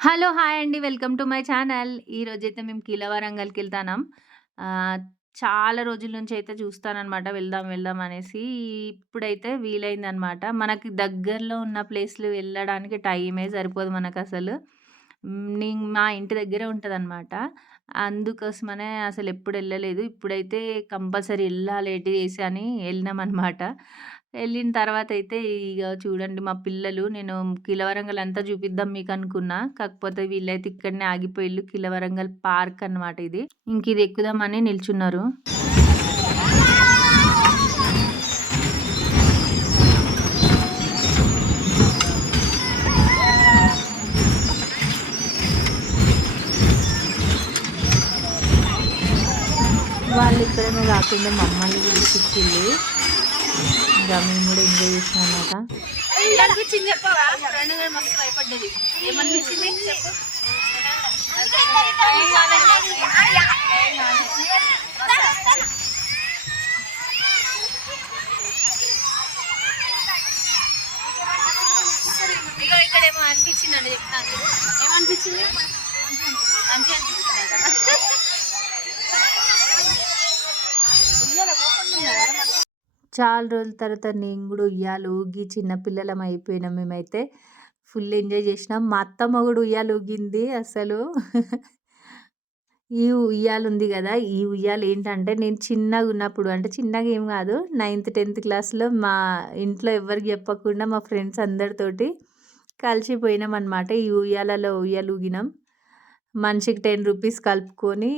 Hello! Hi అండి. Welcome to my channel. ఈరోజైతే మేము కీలవరంగల్‌కెళ్తాన్నాం. ఆహ్, చాలా రోజుల నుంచయితే చూస్తాననమాట. వెళ్దాం, వెళ్దాం అనేసి. ఇప్పుడైతే వీలైందనమాట. మనకి దగ్గరలో ఉన్న ప్లేస్‌లు వెళ్ళడానికి టైమే సరిపోదు మనకసలు. మా ఇంటి దగ్గరే ఉంటదనమాట. అందుకోసమనే అసలెప్పుడు ఎళ్ళలేదు. ఇప్పుడైతే కంపల్సరీ ఎళ్ళాలి ఎటు చేసి అని ఎళ్ళినామనమాట. ఎళ్ళిన తర్వాతయితే ఇగ చూడండి మా పిల్లలు నేను కిలవరంగల్ అంతా చూపిద్దాం మీకనుకున్నా. కాకపోతే వీళ్ళైతే ఇక్కడనే ఆగిపోయిల్లు. కిలవరంగల్ పార్క్ అన్నమాట ఇది. ఇంకిది ఎక్కుదామని నిల్చున్నారు. వాళ్ళిక్కడనే కాకుండా మమ్మల్ని పిలిపిచ్చిల్లు. ఇంక మేము కూడా ఎంజాయ్ చేసినామన్నమాట. ఏమనిపించింది చెప్పవా? ఫ్రెండ్ గారు మస్తు భయపడ్డది. ఏమనిపించింది చెప్పు. ఇక ఇక్కడ ఏమో అనిపించింది అండి చెప్తాను. ఏమనిపించింది? మంచిగా అనిపించింది కదా. చాలా రోజుల తర్వాత నేను గూడా ఉయ్యాల ఊగి చిన్న పిల్లలం అయిపోయినాం మేమైతే. ఫుల్ ఎంజాయ్ చేసినాం. మా అత్తమ్మ గూడా ఉయ్యాల ఊగింది అసలు. ఈ ఉయ్యాలుంది గదా! ఈ ఉయ్యాల ఏంటంటే నేను చిన్నగున్నప్పుడు అంటే చిన్నగా ఏం గాదు. 9థ్, 10థ్ క్లాస్‌లో మా ఇంట్లో ఎవ్వరికీ చెప్పకుండా మా ఫ్రెండ్స్ అందరితోటి కలిసి పోయినామనమాట. ఈ ఉయ్యాలలో ఉయ్యాల ఊగినాం. మనిషికి 10 రూపీస్ కలుపుకొని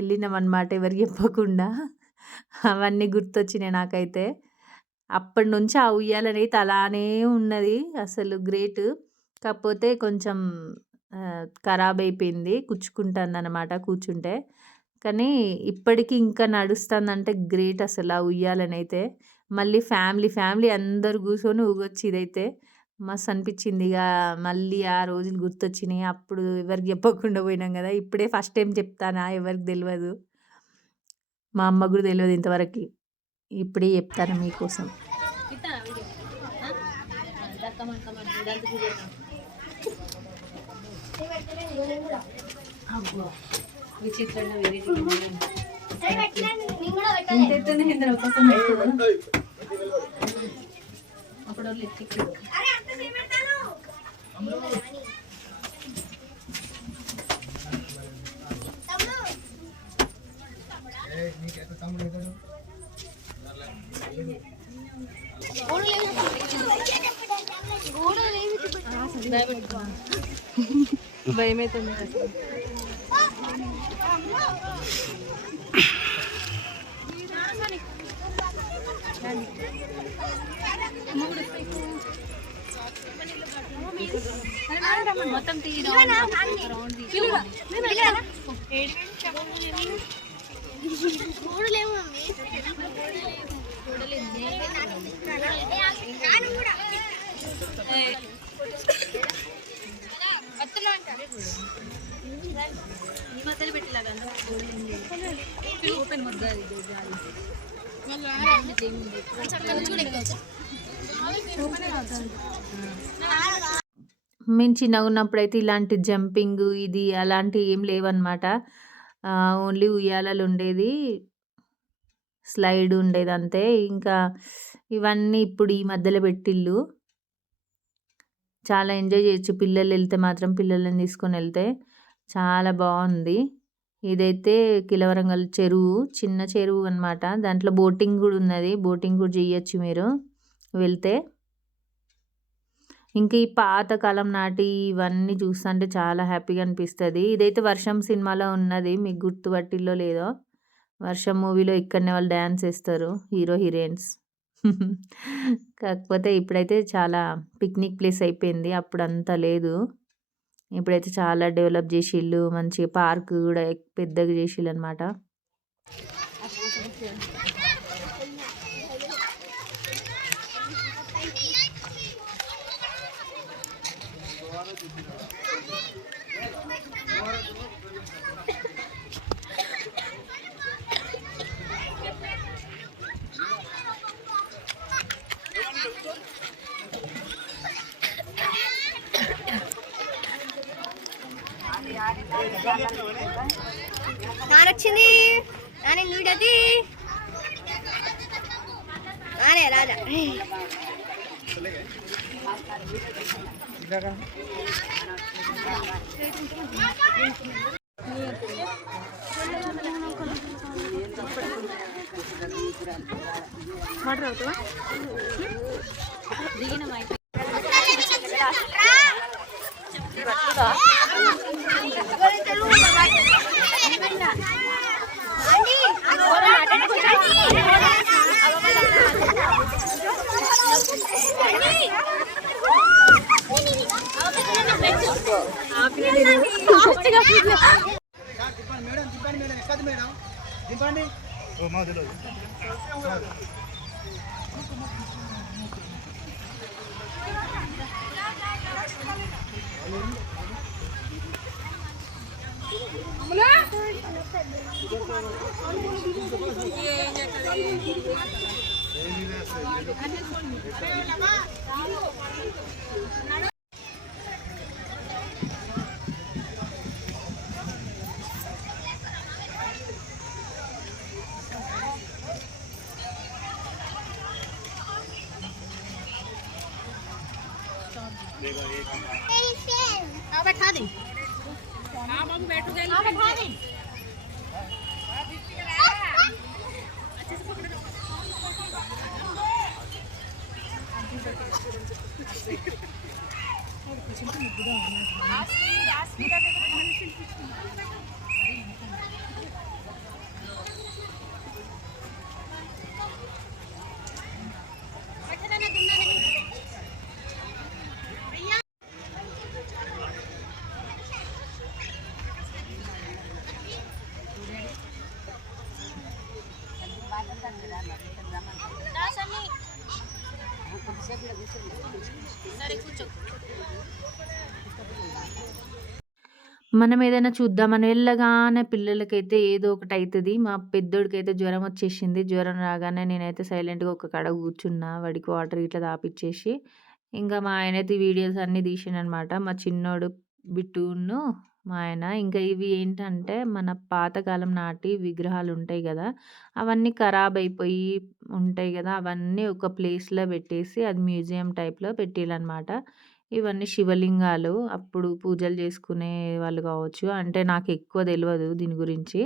ఎళ్ళినామనమాట ఎవరికీ చెప్పకుండా. అవన్నీ గుర్తొచ్చినాయి నాకైతే. అప్పటినుంచి ఆ ఉయ్యాలనైతే అలానే ఉన్నది. అసలు గ్రేట్. కాకపోతే కొంచెం ఖరాబయిపోయింది. కుచ్చుకుంటాందనమాట కూర్చుంటే. కానీ ఇప్పటికి ఇంకా నడుస్తాందంటే గ్రేట్ అసలు ఆ ఉయ్యాలనైతే. మళ్ళీ ఫ్యామిలీ అందరూ కూర్చొని ఊగొచ్చు ఇదైతే. మస్తు అనిపిచ్చింది. ఇగ మళ్ళీ ఆ రోజులు గుర్తొచ్చినియి. అప్పుడు ఎవరికీ చెప్పకుండా పోయినాం గదా! ఇప్పుడే ఫస్ట్ టైమ్ చెప్తాన్నా ఎవరికీ తెలవదు. మా అమ్మకు గూడా తెలవదు ఇంతవరకి. ఇప్పుడే చెప్తాను మీకోసం. విచిత్రంగా వెరైటీ అప్పుడు భయమైతుంది అసలు. మొత్తం ఈ మధ్యలో పెట్టేలాగా ఓపెన్ ముద్ద మేము చిన్నగున్నప్పుడైతే ఇలాంటి జంపింగ్ ఇది అలాంటివి ఏం లేవన్నమాట. ఓన్లీ ఉయ్యాలలుండేది. స్లైడ్ ఉండేదంతే. ఇంకా ఇవన్నీ ఇప్పుడు ఈ మధ్యలో పెట్టిల్లు. చాలా ఎంజాయ్ చేయొచ్చు పిల్లలెళ్తే మాత్రం పిల్లలని తీసుకొనెళ్తే. చాలా బావుంది. ఇదైతే కిలవరంగల్ చెరువు. చిన్న చెరువు అన్నమాట. దాంట్లో బోటింగ్ గూడా ఉన్నది. బోటింగ్ కూడా చెయ్యొచ్చు మీరు వెళ్తే. ఇంకా ఈ పాత కాలం నాటి ఇవన్నీ చూస్తుంటే చాలా హ్యాపీగా అనిపిస్తది. ఇదైతే 'వర్షం' సినిమాలో ఉన్నది. మీకు గుర్తుపట్టిల్లో లేదో. 'వర్షం' మూవీలో ఇక్కడనే వాళ్ళు డాన్స్ ఏస్తారు హీరో, హీరోయిన్స్. కాకపోతే ఇప్పుడైతే చాలా పిక్నిక్ ప్లేస్ అయిపోయింది. అప్పుడంత లేదు. ఇప్పుడైతే చాలా డెవలప్ చేసిల్లు. మంచిగా పార్క్ గూడా పెద్దగా చేసిల్లనమాట. నానొచ్చింది. నాని నువ్వుడది. నానే రాజా. बैठा दी। बैठा दी। మనం ఏదైనా చూద్దామని వెళ్ళగానే పిల్లలకైతే ఏదో ఒకటి అయితది. మా పెద్దోడికైతే జ్వరం వచ్చేసింది. జ్వరం రాగానే నేనైతే సైలెంట్‌గా ఒక కాడ కూర్చున్నా. వాడికి వాటర్ ఇట్లా తాపిచ్చేసి, ఇంకా మా ఆయనైతే ఈ వీడియోస్ అన్నీ తీసిండనమాట. మా చిన్నోడు బిట్టును మా ఆయన. ఇంకా ఇవి ఏంటంటే మన పాతకాలం నాటి విగ్రహాలుంటాయి గదా! అవన్నీ ఖరాబ్ అయిపోయి ఉంటాయి గదా! అవన్నీ ఒక ప్లేస్‌లో పెట్టేసి అది మ్యూజియం టైప్‌లో పెట్టిర్రనమాట. ఇవన్నీ శివలింగాలు. అప్పుడు పూజలు చేసుకునే వాళ్ళు కావచ్చు. అంటే నాకెక్కువ తెలవదు దీని గురించి.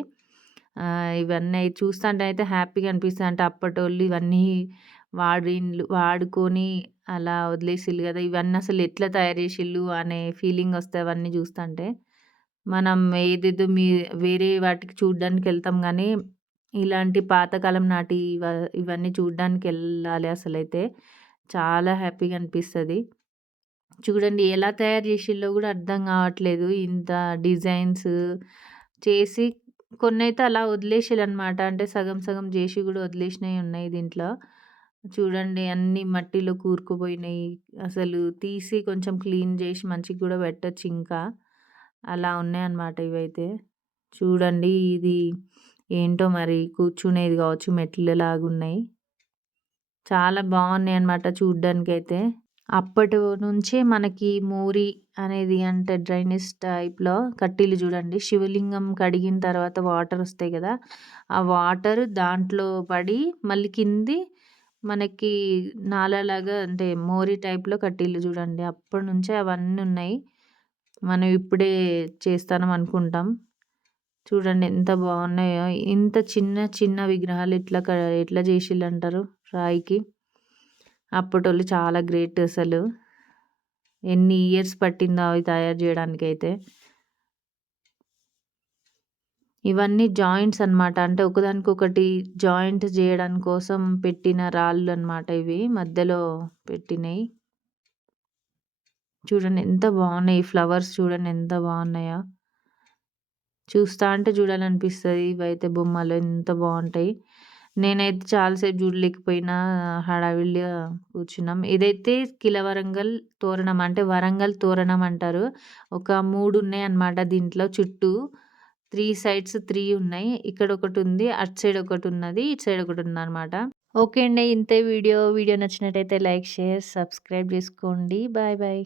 ఇవన్నీ చూస్తాంటే అయితే హ్యాపీగా అనిపిస్తది. అంటే అప్పటోళ్ళు ఇవన్నీ వాడుకొని అలా వదిలేసిల్లు గదా! ఇవన్నీ అసలు ఎట్లా తయారు చేసిల్లు అనే ఫీలింగ్ వస్తది అవన్నీ చూస్తాంటే. మనం ఏదేదో వేరే వాటికి చూడ్డానికెళ్తాం గానీ, ఇలాంటి పాతకాలం నాటి ఇవన్నీ చూడ్డానికెళ్ళాలి అసలైతే. చాలా హ్యాపీగా అనిపిస్తది. చూడండి ఎలా తయారు చేసిల్లో గూడా అర్థం గావట్లేదు. ఇంత డిజైన్స్ చేసి కొన్నైతే అలా వదిలేసిర్రనమాట. అంటే సగం సగం జేసి గూడా వదిలేసినయి ఉన్నాయి దీంట్లో. చూడండి అన్నీ మట్టిలో కూరుకుపోయినయి. అసలు తీసి కొంచెం క్లీన్ జేసి మంచిగా గూడా పెట్టొచ్చింకా. అలా ఉన్నాయన్నమాట ఇవైతే. చూడండి ఇది ఏంటో మరి కూర్చునేది గావచ్చు మెట్లులాగున్నయి. చాలా బావున్నాయన్నమాట చూడ్డానికైతే. అప్పటి నుంచే మనకి మోరి అనేది అంటే డ్రైనేజ్ టైప్‌లో కట్టిల్లు చూడండి. శివలింగం కడిగిన తర్వాత వాటర్ వస్తాయి గదా! ఆ వాటర్ దాంట్లో పడి మళ్ళీ కింది మనకి నాలాలాగా అంటే మోరి టైప్‌లో కట్టిల్లు చూడండి. అప్పటినుంచే అవన్నీ ఉన్నాయి. మనం ఇప్పుడే చేస్తానం అనుకుంటాం. చూడండి ఎంత బావున్నాయో. ఇంత చిన్న చిన్న విగ్రహాలు ఎట్లా చేసిల్లంటారు రాయికి. అప్పటోళ్ళు చాలా గ్రేట్ అసలు. ఎన్ని ఇయర్స్ పట్టిందో అవి తయారు జేయడానికైతే. ఇవన్నీ జాయింట్స్ అన్నమాట. అంటే ఒకదానికొకటి జాయింట్ జేయడం కోసం పెట్టిన రాళ్ళన్నమాట ఇవి. మధ్యలో పెట్టినయి. చూడండి ఎంత బావున్నాయి. ఫ్లవర్స్ చూడండి ఎంత బావున్నాయో. చూస్తా అంటే చూడాలనిపిస్తది. ఇవైతే బొమ్మలు ఎంత బావుంటాయి. నేనైతే చాలా సేపు చూడలేకపోయినా హడావిడిగా కూర్చున్నాం. ఇదైతే కిలవరంగల్ తోరణం అంటే వరంగల్ తోరణం అంటారు. ఒక 3 ఉన్నాయన్నమాట దీంట్లో చుట్టూ. 3 సైడ్స్ 3 ఉన్నాయి. ఇక్కడొకటుంది. అటు సైడ్ ఒకటున్నది. ఇటు సైడ్ ఒకటుందన్నమాట. ఓకే అండి. ఇంతే వీడియో. వీడియో నచ్చినట్టయితే లైక్, షేర్, సబ్స్క్రైబ్ చేసుకోండి. Bye bye.